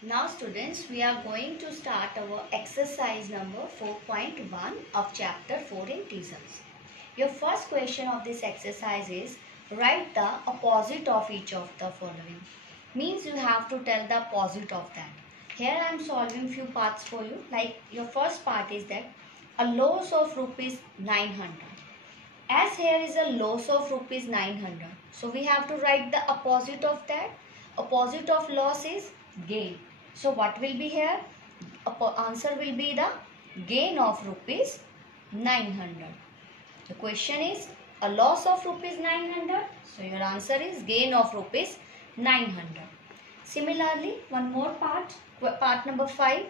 Now students, we are going to start our exercise number 4.1 of chapter 4 integers. Your first question of this exercise is write the opposite of each of the following. Means you have to tell the opposite of that. Here I am solving few parts for you. Like your first part is that a loss of rupees 900. As here is a loss of rupees 900. So we have to write the opposite of that. Opposite of loss is gain. So what will be here? Answer will be the gain of rupees 900. The question is a loss of rupees 900. So your answer is gain of rupees 900. Similarly, one more part number 5.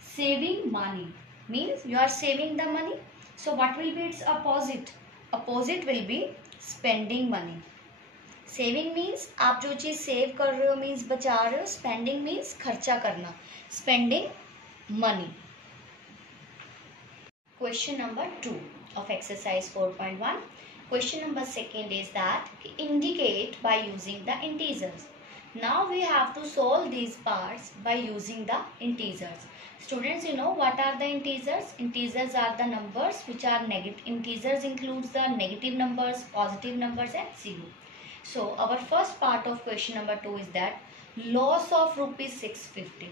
Saving money. Means you are saving the money. So what will be its opposite? Opposite will be spending money. Saving means आप जो चीज save कर रहे हो means बचा रहे हो. Spending means खर्चा करना. Spending money. Question number 2 of exercise 4.1. Question number 2 is that indicate by using the integers. Now we have to solve these parts by using the integers. Students, you know what are the integers? Integers are the numbers which are negative. Integers includes the negative numbers, positive numbers and zero. So our first part of question number 2 is that loss of rupees 650.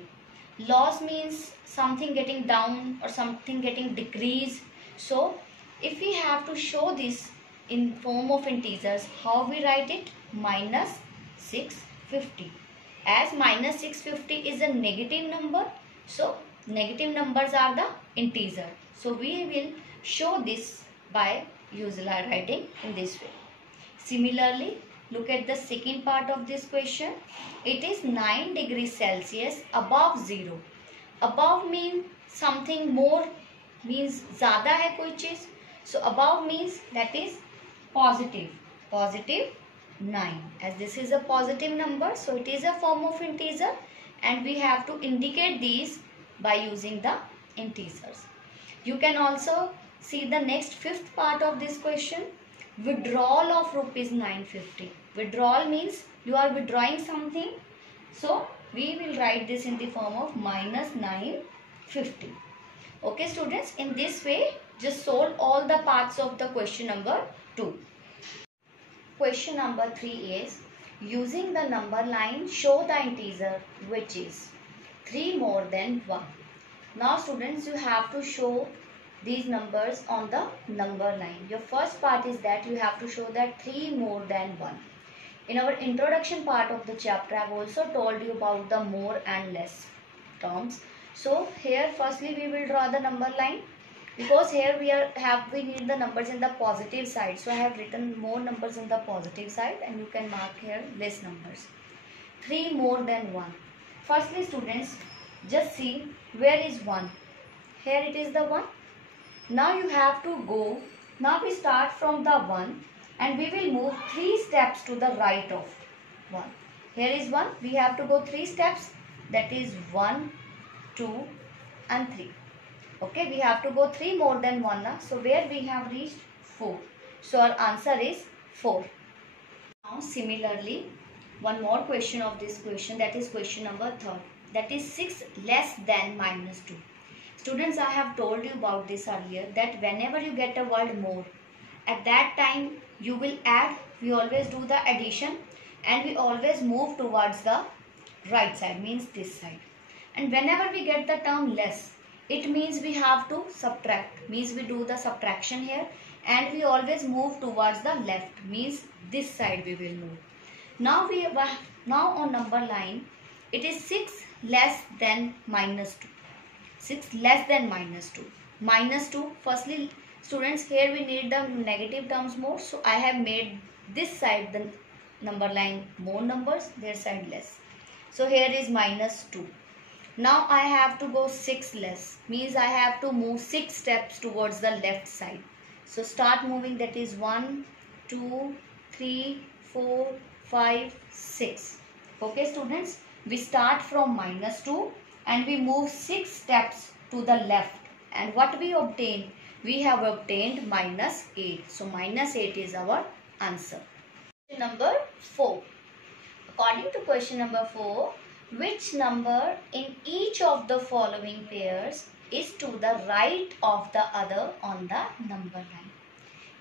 Loss means something getting down or something getting decreased. So if we have to show this in form of integers, how we write it? Minus 650. As minus 650 is a negative number, so negative numbers are the integer. So we will show this by writing in this way. Similarly, look at the second part of this question. It is 9 degrees Celsius above 0. Above means something more, means ज़्यादा है कोई चीज़. So above means that is positive. Positive 9. As this is a positive number, so it is a form of integer and we have to indicate these by using the integers. You can also see the next fifth part of this question. Withdrawal of rupees 950. Withdrawal means you are withdrawing something. So we will write this in the form of minus 950. Okay students, in this way just solve all the parts of the question number 2. Question number 3 is using the number line show the integer which is 3 more than 1. Now students, you have to show these numbers on the number line. Your first part is that you have to show that 3 more than 1. In our introduction part of the chapter, I have also told you about the more and less terms. So here firstly we will draw the number line, because here we need the numbers in the positive side. So I have written more numbers in the positive side and you can mark here less numbers. 3 more than 1. Firstly students, just see where is 1. Here it is the 1. Now you have to go. Now we start from the 1 and we will move 3 steps to the right of 1. Here is 1. We have to go 3 steps. That is 1, 2 and 3. Okay, we have to go 3 more than 1 now. So where we have reached 4. So our answer is 4. Now similarly, one more question of this question, that is question number 3. That is 6 less than minus 2. Students, I have told you about this earlier that whenever you get a word more, at that time you will add. We always do the addition and we always move towards the right side, means this side. And whenever we get the term less, it means we have to subtract, means we do the subtraction here, and we always move towards the left, means this side we will move. Now on number line, it is 6 less than minus 2. 6 less than minus 2. Minus 2, firstly students, here we need the negative terms more. So I have made this side the number line more numbers, their side less. So here is minus 2. Now I have to go 6 less, means I have to move 6 steps towards the left side. So start moving, that is 1, 2, 3, 4, 5, 6. Okay students, we start from minus 2 and we move 6 steps to the left. And what we obtain? We have obtained minus 8. So minus 8 is our answer. Question number 4. According to question number 4, which number in each of the following pairs is to the right of the other on the number line.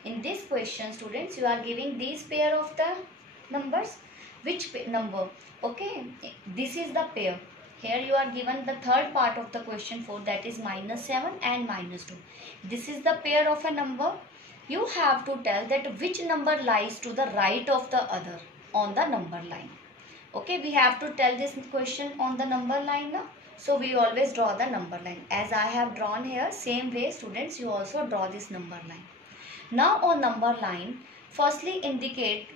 In this question, students, you are giving these pair of the numbers. Which number? Okay, this is the pair. Here you are given the third part of the question 4, that is -7 and -2. This is the pair of a number. You have to tell that which number lies to the right of the other on the number line. Okay, we have to tell this question on the number line now. So we always draw the number line. As I have drawn here, same way students, you also draw this number line. Now on number line, firstly indicate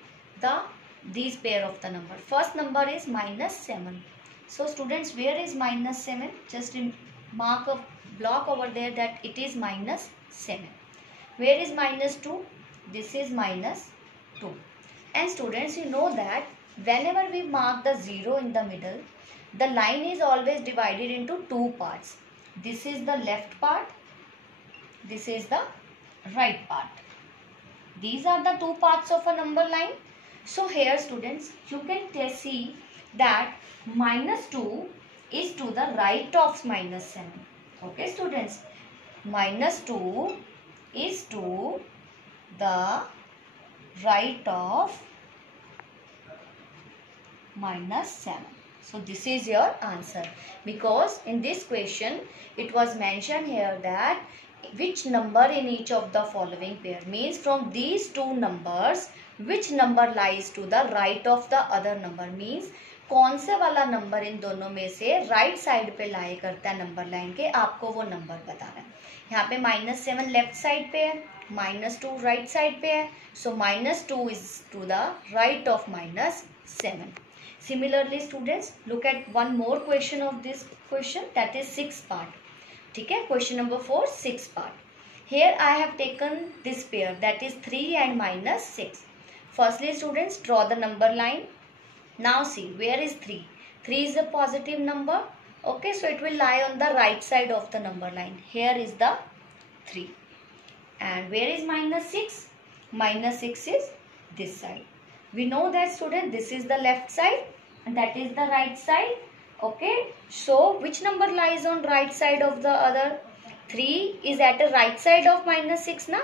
these pair of the number. First number is -7. So students, where is -7? Just mark a block over there that it is -7. Where is -2? This is -2. And students, you know that whenever we mark the 0 in the middle, the line is always divided into two parts. This is the left part. This is the right part. These are the two parts of a number line. So here students, you can see that -2 is to the right of -7. Okay students, -2 is to the right of -7. So this is your answer, because in this question it was mentioned here that which number in each of the following pair, means from these two numbers which number lies to the right of the other number, means कौन से वाला number in दोनों में से right side पे लाई करता है number line के, आपको वो नंबर बताना है. यहाँ पे -7 लेफ्ट साइड पे है, -2 राइट साइड पे है. So -2 is to the right of -7. Similarly students, look at one more question of this question, that is 6 part. ठीक है, question number 4, 6 part. Here I have taken this pair, that is 3 and -6. Firstly students, draw the number line. Now see, where is 3? 3 is a positive number. Okay, so it will lie on the right side of the number line. Here is the 3. And where is -6? -6 is this side. We know that student, this is the left side and that is the right side. Okay, so which number lies on right side of the other? 3 is at the right side of -6 ना.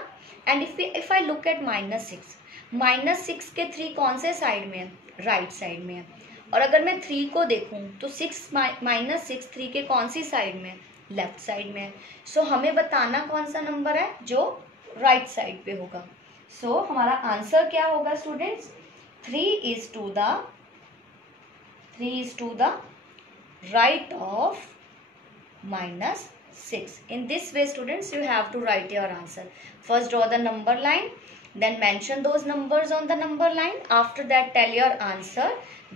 And if I look at -6 के 3 कौन से side में है? Right side में है. और अगर मैं 3 को देखूं तो -6 3 के कौन सी साइड में? लेफ्ट साइड में है. सो हमें बताना कौन सा नंबर है जो राइट साइड पे होगा. सो हमारा आंसर क्या होगा students? 3 is to the right of -6. In this way students, you have to write your answer. First draw the number line, then mention those numbers on the number line. After that tell your answer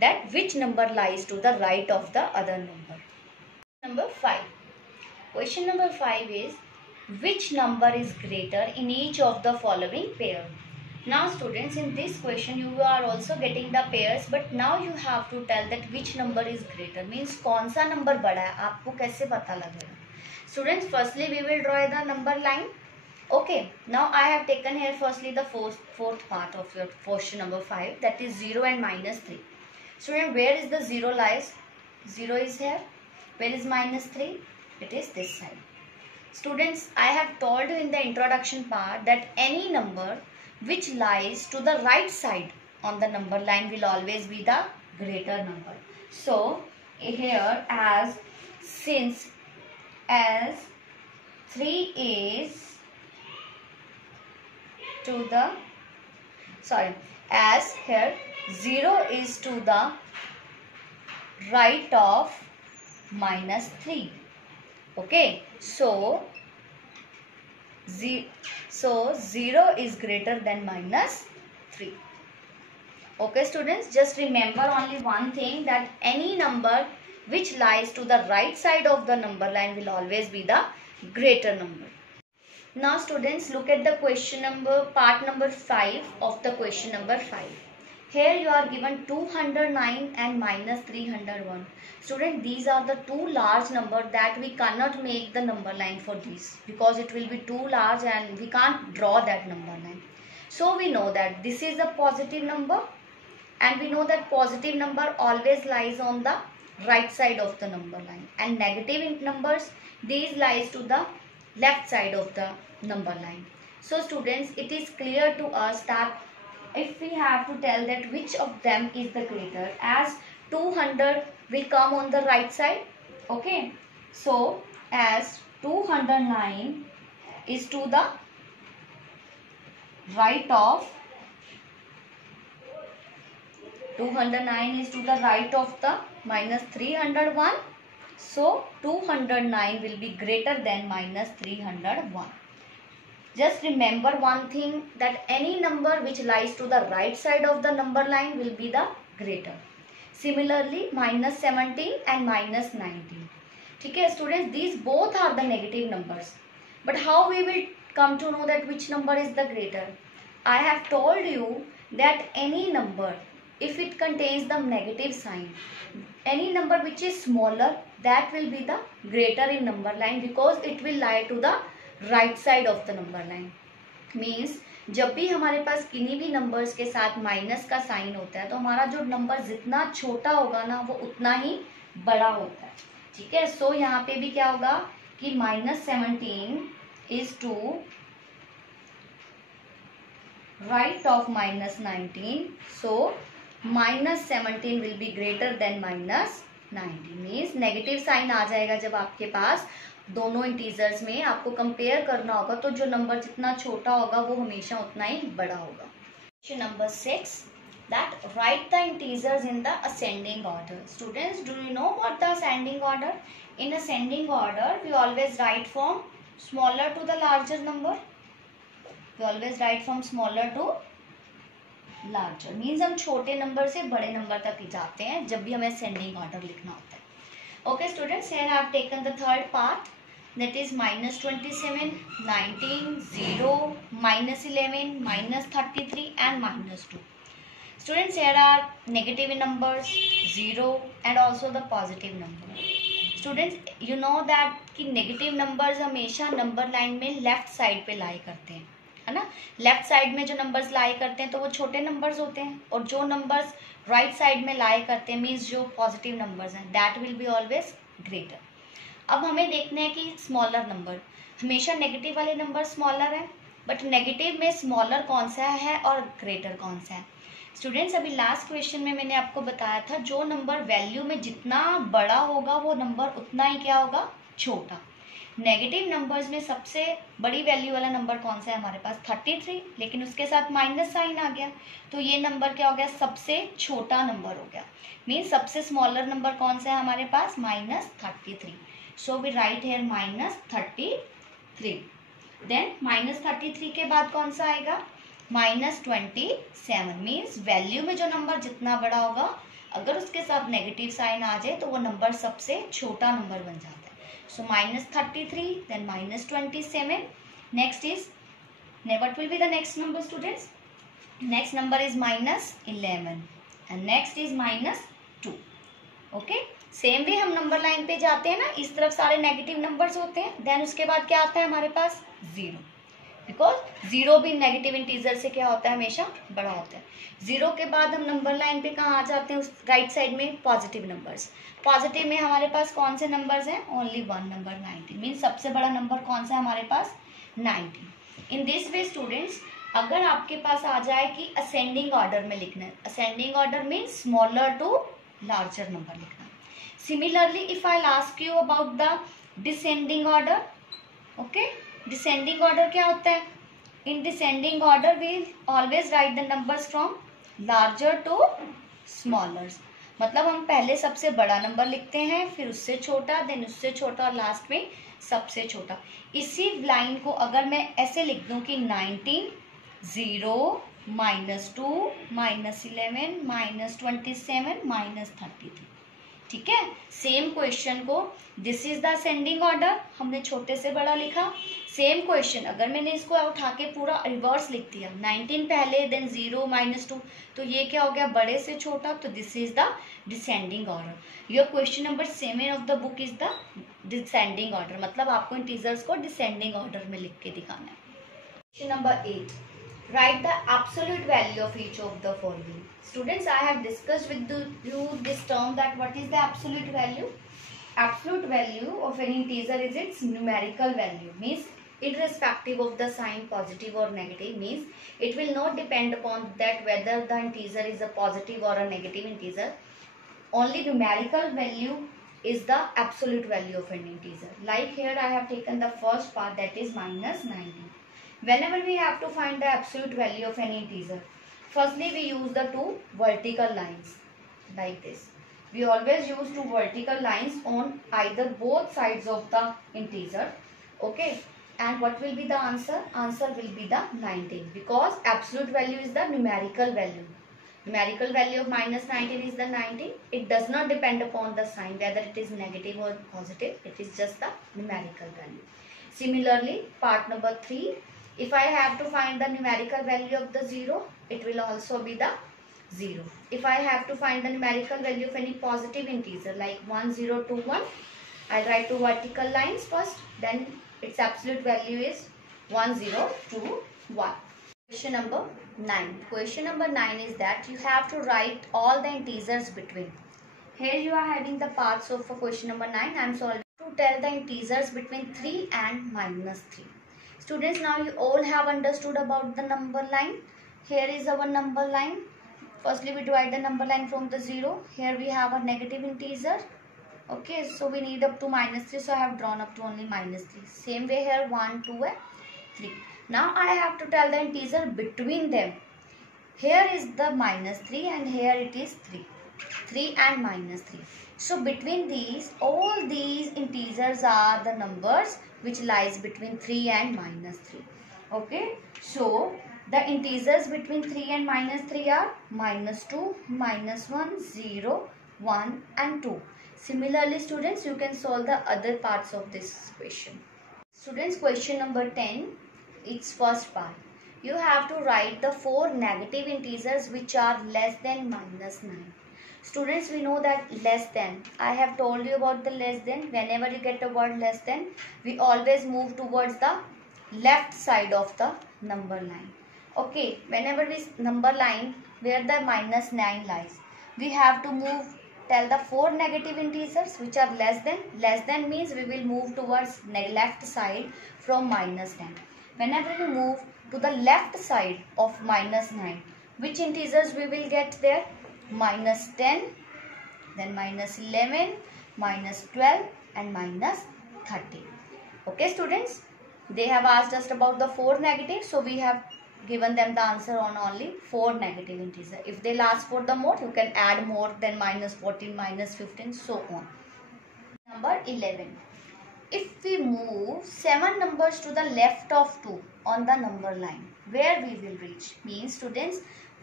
that which number lies to the right of the other number. Number 5. Question number 5 is, which number is greater in each of the following pair? Now students, in this question you are also getting the pairs, but now you have to tell that which number is greater, means कौन सा number बड़ा है, आपको कैसे पता लगेगा. Students, firstly we will draw the number line. Okay, now I have taken here firstly the fourth part of your question number 5, that is 0 and -3. Student, where is the 0 lies? 0 is here. Where is -3? It is this side. Students, I have told you in the introduction part that any number which lies to the right side on the number line will always be the greater number. So here as 3 is to the, as here 0 is to the right of -3. Okay, so 0 is greater than -3. Okay students, just remember only one thing, that any number which lies to the right side of the number line will always be the greater number. Now students, look at the part number 5 of the question number 5. Here you are given 209 and -301. Student, these are the two large numbers that we cannot make the number line for these, because it will be too large and we can't draw that number line. So we know that this is a positive number, and we know that positive number always lies on the right side of the number line, and negative numbers, these lies to the left side of the number line. So students, it is clear to us that if we have to tell that which of them is the greater, as 200 will come on the right side. Okay, so as 209 is to the right of 209 is to the right of the minus 301. So 209 will be greater than minus 301. Just remember one thing, that any number which lies to the right side of the number line will be the greater. Similarly, minus 17 and minus 19. Okay, students, these both are the negative numbers. But how we will come to know that which number is the greater? I have told you that any number, if it contains the negative sign, any number which is smaller, that will be the greater in number line, because it will lie to the right side of the number line. Means जब भी हमारे पास किन्हीं भी numbers के साथ minus का sign होता है, तो हमारा जो नंबर जितना छोटा होगा ना, वो उतना ही बड़ा होता है. ठीक है, सो यहाँ पे भी क्या होगा कि minus 17 is to right of minus 19. So minus 17 will be greater than minus 19. Means negative sign आ जाएगा जब आपके पास दोनों इंटीजर्स में आपको कंपेयर करना होगा, तो जो नंबर जितना छोटा होगा वो हमेशा उतना ही बड़ा होगा. Question number 6, that write the integers in the ascending order. Students, do you know what the ascending order? In ascending order, we always write from smaller to the larger number. We always write from smaller to larger. Means हम छोटे number से बड़े number तक ही जाते हैं जब भी हमें ascending order लिखना होता है. Okay students, here I have taken the third part, that is minus 27, 19, 0, minus 11, minus 33 and minus 2. Students, here are negative numbers, 0 and also the positive number. Students, you know that कि negative numbers हमेशा number line में left side पे lie करते हैं, है ना. Left side में जो नंबर्स लाई करते हैं तो वो छोटे नंबर्स होते हैं, और जो नंबर्स राइट साइड में लाई करते हैं मीन्स जो पॉजिटिव नंबर्स हैं, that will be always greater. अब हमें देखना है कि स्मॉलर नंबर, हमेशा नेगेटिव वाले नंबर स्मॉलर है, बट नेगेटिव में स्मॉलर कौन सा है और ग्रेटर कौन सा है. स्टूडेंट्स, अभी लास्ट क्वेश्चन में मैंने आपको बताया था, जो नंबर वैल्यू में जितना बड़ा होगा वो नंबर उतना ही क्या होगा, छोटा. नेगेटिव नंबर्स में सबसे बड़ी वैल्यू वाला नंबर कौन सा है हमारे पास, 33, लेकिन उसके साथ माइनस साइन आ गया, तो ये नंबर क्या हो गया, सबसे छोटा नंबर हो गया. मीन्स सबसे स्मॉलर नंबर कौन सा है हमारे पास, minus 33. So we write here minus 33. Then minus 33 के बाद कौन सा आएगा, माइनस 27. मीन्स वैल्यू में जो नंबर जितना बड़ा होगा, अगर उसके साथ नेगेटिव साइन आ जाए तो वो नंबर सबसे छोटा नंबर बन जाता है. So minus 33, then minus 27. Next is, what will be the next number students? Next number is minus 11 and next is minus 2. Okay, same way हम नंबर लाइन पे जाते हैं ना, इस तरफ सारे नेगेटिव नंबर्स होते हैं. देन उसके बाद क्या आता है हमारे पास, 0, बिकॉज 0 भी नेगेटिव इंटीजर से क्या होता है, हमेशा बड़ा होता है. 0 के बाद हम नंबर लाइन पे कहाँ आ जाते हैं, उस राइट साइड में पॉजिटिव नंबर्स. पॉजिटिव में हमारे पास कौन से नंबर्स हैं, ओनली वन नंबर, 90. मीन्स सबसे बड़ा नंबर कौन सा है हमारे पास, 90. इन दिस वे स्टूडेंट्स, अगर आपके पास आ जाए कि असेंडिंग ऑर्डर में लिखना है, ascending order means smaller to larger number लिखना. Similarly if I ask you about the descending order, okay, descending order क्या होता है, in descending order we always write the numbers from larger to smaller. मतलब हम पहले सबसे बड़ा number लिखते हैं, फिर उससे छोटा, देन उससे छोटा और लास्ट में सबसे छोटा. इसी लाइन को अगर मैं ऐसे लिख दूं कि 19, 0, माइनस 2, माइनस 11, माइनस 27, माइनस 33. ठीक है, सेम क्वेश्चन को, this is the ascending order, हमने छोटे से बड़ा लिखा. सेम क्वेश्चन अगर मैंने इसको उठा के पूरा रिवर्स लिख दिया, 19 पहले, देन 0, माइनस 2, तो ये क्या हो गया, बड़े से छोटा, तो this is the descending order. Your question number 7 of the book is the descending order, मतलब आपको इंटीजर्स को डिसेंडिंग ऑर्डर में लिख के दिखाना है. Question number 8, right the absolute value of each of the following. Students, I have discussed with you this term that what is the absolute value. Absolute value of an integer is its numerical value, means irrespective of the sign positive or negative, means it will not depend upon that whether the integer is a positive or a negative integer. Only numerical value is the absolute value of an integer. Like here I have taken the first part, that is minus 19. Whenever we have to find the absolute value of an integer, firstly we use the two vertical lines like this. We always use two vertical lines on either both sides of the integer. Okay, and what will be the answer? Answer will be the 19, because absolute value is the numerical value. Numerical value of minus 19 is the 19. It does not depend upon the sign whether it is negative or positive. It is just the numerical value. Similarly, part number 3, if I have to find the numerical value of the 0, it will also be the 0. If I have to find the numerical value of any positive integer like 1021, I'll write two vertical lines first, then its absolute value is 1021. Question number 9. Question number 9 is that you have to write all the integers between. Here you are having the parts of question number 9. I am solving to tell the integers between 3 and minus 3. Students, now you all have understood about the number line. Here is our number line. Firstly, we divide the number line from the 0. Here we have a negative integer. Okay, so we need up to minus 3. So I have drawn up to only minus 3. Same way here 1, 2 and 3. Now I have to tell the integer between them. Here is the minus 3 and here it is 3. 3 and minus 3. So between these, all these integers are the numbers which lies between 3 and minus 3. Okay, so the integers between 3 and minus 3 are minus 2, minus 1, 0, 1 and 2. Similarly, students, you can solve the other parts of this question. Students, question number 10, its first part. You have to write the 4 negative integers which are less than minus 9. Students, we know that less than. I have told you about the less than. Whenever you get the word less than, we always move towards the left side of the number line. Okay, whenever we number line where the minus 9 lies, we have to move, tell the 4 negative integers which are less than. Less than means we will move towards left side from minus 10. Whenever we move to the left side of minus 9, which integers we will get there? Minus 10, then minus 11, minus 12 and minus 13. Okay students, they have asked us about the 4 negatives, so we have given them the answer on only 4 negative integers. If they ask for the more, you can add more than minus 14, minus 15, so on. Number 11. If we move 7 numbers to the left of 2 on the number line, where we will reach? Means students,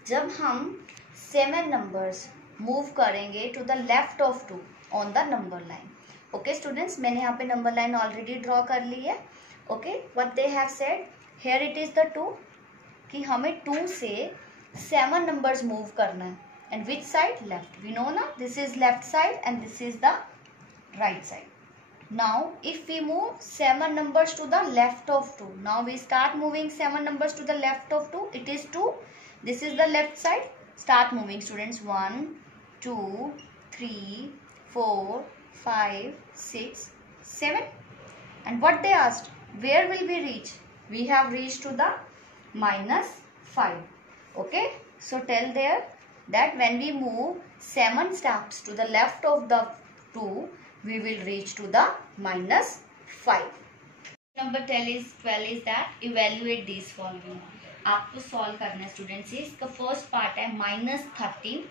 जब हम 7 numbers move करेंगे to the left of 2 on the number line. Okay students, मैंने यहाँ पे number line already draw कर ली है. Okay, what they have said, here it is the 2, कि हमें 2 से 7 numbers move करना है. And which side? Left. We know ना, this is left side and this is the right side. Now, if we move 7 numbers to the left of 2, now we start moving 7 numbers to the left of 2. It is 2. This is the left side. Start moving students. 1, 2, 3, 4, 5, 6, 7. And what they asked, where will we reach? We have reached to the minus 5. Okay. So tell there that when we move 7 steps to the left of the 2, we will reach to the minus 5. Number 12 is that evaluate these following. आपको solve करना है students. इसका first part है minus 13.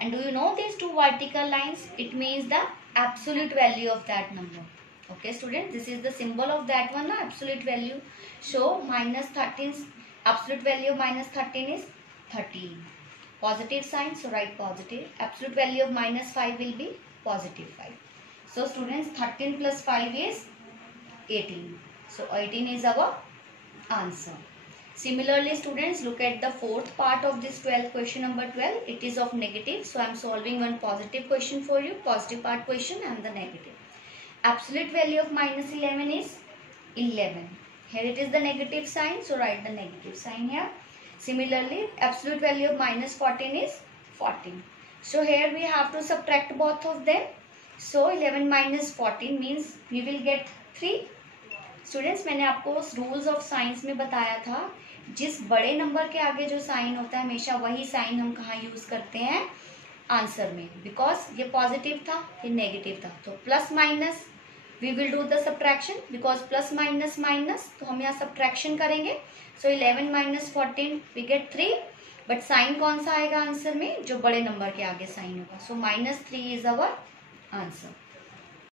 And do you know these two vertical lines? It means the absolute value of that number. Okay students, this is the symbol of that one, absolute value. So minus 13, absolute value of minus 13 is 13. Positive sign, so write positive. Absolute value of minus 5 will be positive 5. So students, 13 plus 5 is 18. So 18 is our answer. Similarly students, look at the fourth part of this 12th question number 12. It is of negative. So I am solving one positive question for you. Positive part question and the negative. Absolute value of minus 11 is 11. Here it is the negative sign. So write the negative sign here. Similarly, absolute value of minus 14 is 14. So here we have to subtract both of them. So 11 minus 14 means we will get 3. Students, मैंने आपको rules of science में बताया था, जिस बड़े number के आगे जो साइन होता है हमेशा वही साइन हम कहाँ यूज करते हैं, आंसर में, बिकॉज ये पॉजिटिव था, ये नेगेटिव था. तो plus minus we will do the subtraction, because plus minus minus, तो हम यहाँ सब्ट्रैक्शन करेंगे. So 11 minus 14 we get 3, but sign कौन सा आएगा आंसर में, जो बड़े नंबर के आगे साइन होगा. सो -3 इज अवर आंसर.